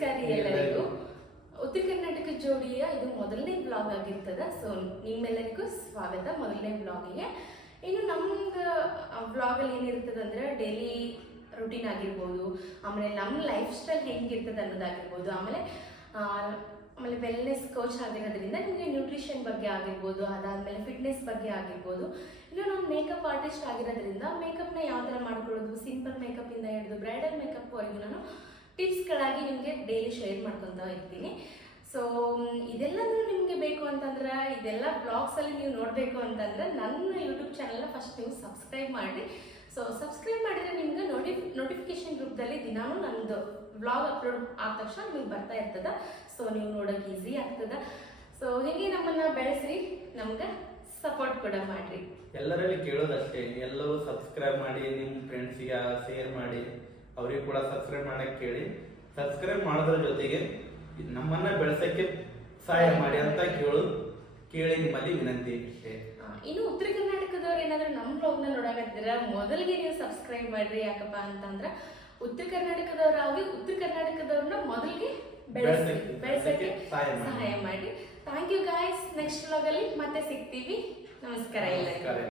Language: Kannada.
ನಮಸ್ಕಾರ ಎಲ್ಲರಿಗೂ. ಉತ್ತರ ಕರ್ನಾಟಕ ಜೋಡಿಯ ಇದು ಮೊದಲನೇ ಬ್ಲಾಗ್ ಆಗಿರ್ತದ. ಸೊ ನಿಮ್ಮೆಲ್ಲರಿಗೂ ಸ್ವಾಗತ ಮೊದಲನೇ ಬ್ಲಾಗಿಗೆ. ಇನ್ನು ನಮ್ದು ಬ್ಲಾಗಲ್ಲಿ ಏನಿರ್ತದೆ ಅಂದ್ರೆ ಡೈಲಿ ರುಟೀನ್ ಆಗಿರ್ಬೋದು, ಆಮೇಲೆ ನಮ್ಮ ಲೈಫ್ ಸ್ಟೈಲ್ ಹೆಂಗಿರ್ತದೆ ಅನ್ನೋದಾಗಿರ್ಬೋದು, ಆಮೇಲೆ ವೆಲ್ನೆಸ್ ಕೋಚ್ ಆಗಿರೋದ್ರಿಂದ ನಿಮಗೆ ನ್ಯೂಟ್ರಿಷನ್ ಬಗ್ಗೆ ಆಗಿರ್ಬೋದು, ಅದಾದಮೇಲೆ ಫಿಟ್ನೆಸ್ ಬಗ್ಗೆ ಆಗಿರ್ಬೋದು. ಇನ್ನು ನಾನು ಮೇಕಪ್ ಆರ್ಟಿಸ್ಟ್ ಆಗಿರೋದ್ರಿಂದ ಮೇಕಪ್ನ ಯಾವ ಥರ ಮಾಡ್ಕೊಳ್ಳೋದು, ಸಿಂಪಲ್ ಮೇಕಪ್ಪಿಂದ ಹಿಡಿದು ಬ್ರೈಡಲ್ ಮೇಕಪ್ವರೆಗೂ ನಾನು ಟಿಪ್ಸ್ಗಳಾಗಿ ನಿಮಗೆ ಡೈಲಿ ಶೇರ್ ಮಾಡ್ಕೊತಾ ಇರ್ತೀನಿ. ಸೊ ಇದೆಲ್ಲನೂ ನಿಮಗೆ ಬೇಕು ಅಂತಂದ್ರೆ, ಇದೆಲ್ಲ ಬ್ಲಾಗ್ಸಲ್ಲಿ ನೀವು ನೋಡಬೇಕು ಅಂತಂದ್ರೆ ನನ್ನ ಯೂಟ್ಯೂಬ್ ಚಾನಲ್ನ ಫಸ್ಟ್ ನೀವು ಸಬ್ಸ್ಕ್ರೈಬ್ ಮಾಡಿ. ಸೊ ಸಬ್ಸ್ಕ್ರೈಬ್ ಮಾಡಿದರೆ ನಿಮ್ಗೆ ನೋಟಿಫಿಕೇಶನ್ ಗ್ರೂಪ್ದಲ್ಲಿ ದಿನಾನು ನಮ್ಮದು ಬ್ಲಾಗ್ ಅಪ್ಲೋಡ್ ಆದ ತಕ್ಷಣ ನಿಮ್ಗೆ ಬರ್ತಾ ಇರ್ತದ. ಸೊ ನೀವು ನೋಡೋಕೆ ಈಸಿ ಆಗ್ತದ. ಸೊ ಹೀಗೆ ನಮ್ಮನ್ನ ಬೆಳೆಸ್ರಿ, ನಮ್ಗೆ ಸಪೋರ್ಟ್ ಕೂಡ ಮಾಡ್ರಿ. ಎಲ್ಲರಲ್ಲಿ ಕೇಳೋದಷ್ಟೇ, ಎಲ್ಲರೂ ಸಬ್ಸ್ಕ್ರೈಬ್ ಮಾಡಿ, ನಿಮ್ಮ ಫ್ರೆಂಡ್ಸಿಗೆ ಶೇರ್ ಮಾಡಿ, ಅವ್ರಿಗೆ ಕೂಡ ಸಬ್ಸ್ಕ್ರೈಬ್ ಮಾಡಕ್ಕೆ ಕೇಳಿ. ಸಬ್ಸ್ಕ್ರೈಬ್ ಮಾಡೋದ್ರ ಜೊತೆಗೆ ನಮ್ಮನ್ನ ಬೆಳೆಸಕ್ಕೆ ಸಹಾಯ ಮಾಡಿ ಅಂತ ಕೇಳಿ ನಿಮ್ಮಲ್ಲಿ ವಿನಂತಿ ಇಷ್ಟೇ. ಇನ್ನು ಉತ್ತರ ಕರ್ನಾಟಕದವ್ರು ಏನಾದ್ರೂ ನಮ್ಮ ಬ್ಲಾಗ್ನ ನೋಡಕತ್ತಿರ ಮೊದಲಿಗೆ ನೀವು ಸಬ್ಸ್ಕ್ರೈಬ್ ಮಾಡ್ರಿ. ಯಾಕಪ್ಪ ಅಂತಂದ್ರ ಉತ್ತರ ಕರ್ನಾಟಕದವರಾಗಿ ಉತ್ತರ ಕರ್ನಾಟಕದವ್ರನ್ನ ಮೊದಲಿಗೆ ಬೆಳೆಸಕ್ಕೆ ಸಹಾಯ ಮಾಡಿ. Thank you guys. Next blog ಅಲ್ಲಿ ಮತ್ತೆ ಸಿಗ್ತೀವಿ. ನಮಸ್ಕಾರ ಎಲ್ಲರಿಗೂ.